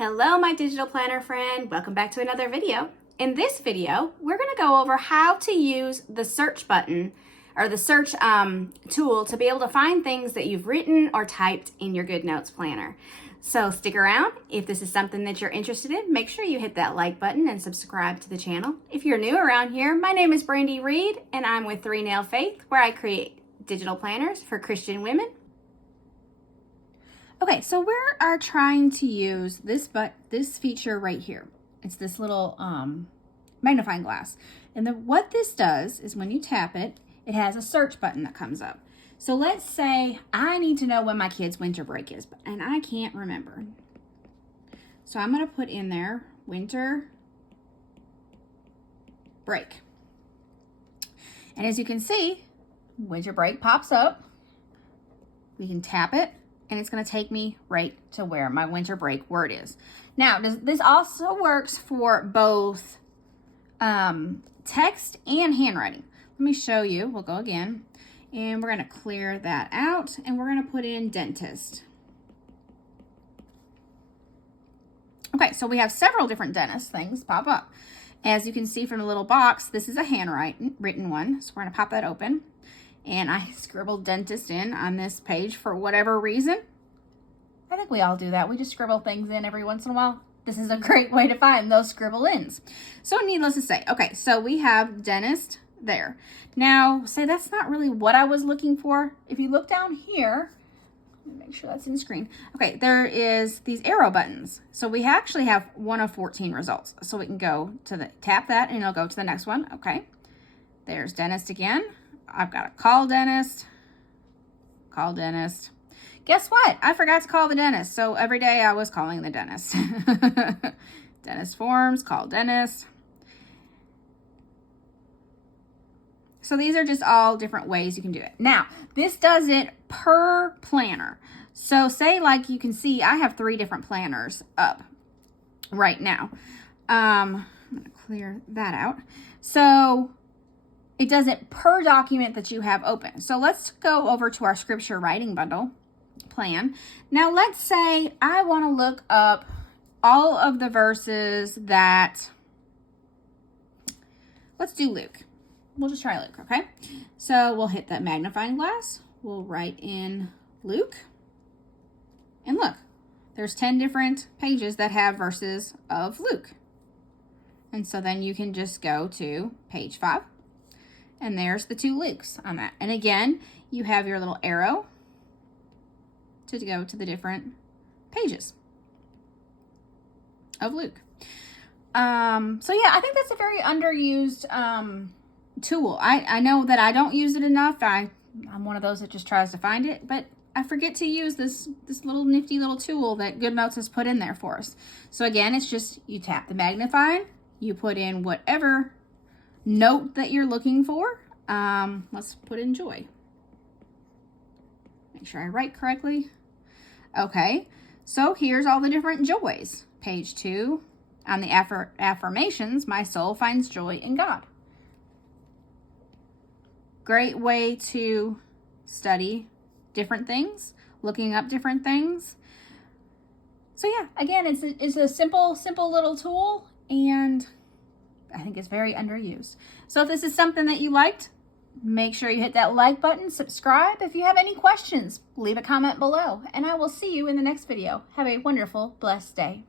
Hello, my digital planner friend. Welcome back to another video. In this video, we're going to go over how to use the search button or the search tool to be able to find things that you've written or typed in your GoodNotes planner. So stick around. If this is something that you're interested in, make sure you hit that like button and subscribe to the channel. If you're new around here, my name is Brandi Reed and I'm with 3 Nail Faith, where I create digital planners for Christian women. Okay, so we are trying to use this feature right here. It's this little magnifying glass. And what this does is when you tap it, it has a search button that comes up. So let's say I need to know when my kid's winter break is, and I can't remember. So I'm going to put in there winter break. And as you can see, winter break pops up. We can tap it, and it's going to take me right to where my winter break word is. Now, this also works for both text and handwriting. Let me show you. We'll go again, and we're going to clear that out, and we're going to put in dentist. Okay, so we have several different dentist things pop up. As you can see from the little box, this is a handwritten one, so we're going to pop that open. And I scribbled dentist in on this page for whatever reason. I think we all do that. We just scribble things in every once in a while. This is a great way to find those scribble ins. So needless to say, okay, so we have dentist there. Now, say that's not really what I was looking for. If you look down here, let me make sure that's in screen. Okay, there is these arrow buttons. So we actually have 1 of 14 results. So we can go to tap that and it'll go to the next one. Okay, there's dentist again. I've got to call dentist. Guess what? I forgot to call the dentist. So every day I was calling the dentist. Dentist forms, call dentist. So these are just all different ways you can do it. Now, this does it per planner. So say, like you can see, I have 3 different planners up right now. I'm going to clear that out. So it does it per document that you have open. So let's go over to our scripture writing bundle plan. Now let's say I want to look up all of the verses that, let's do Luke. We'll just try Luke, okay? So we'll hit that magnifying glass. We'll write in Luke. And look, there's 10 different pages that have verses of Luke. And so then you can just go to page 5. And there's the 2 Lukes on that. And again, you have your little arrow to go to the different pages of Luke. So yeah, I think that's a very underused tool. I know that I don't use it enough. I'm one of those that just tries to find it, but I forget to use this little nifty little tool that GoodNotes has put in there for us. So again, it's just you tap the magnifying, you put in whatever note that you're looking for. Let's put in joy. Make sure I write correctly. Okay, so here's all the different joys. Page 2, on the affirmations, my soul finds joy in God. Great way to study different things, looking up different things. So yeah, again, it's a simple little tool, and I think it's very underused. So if this is something that you liked, make sure you hit that like button, subscribe. If you have any questions, leave a comment below, and I will see you in the next video. Have a wonderful, blessed day.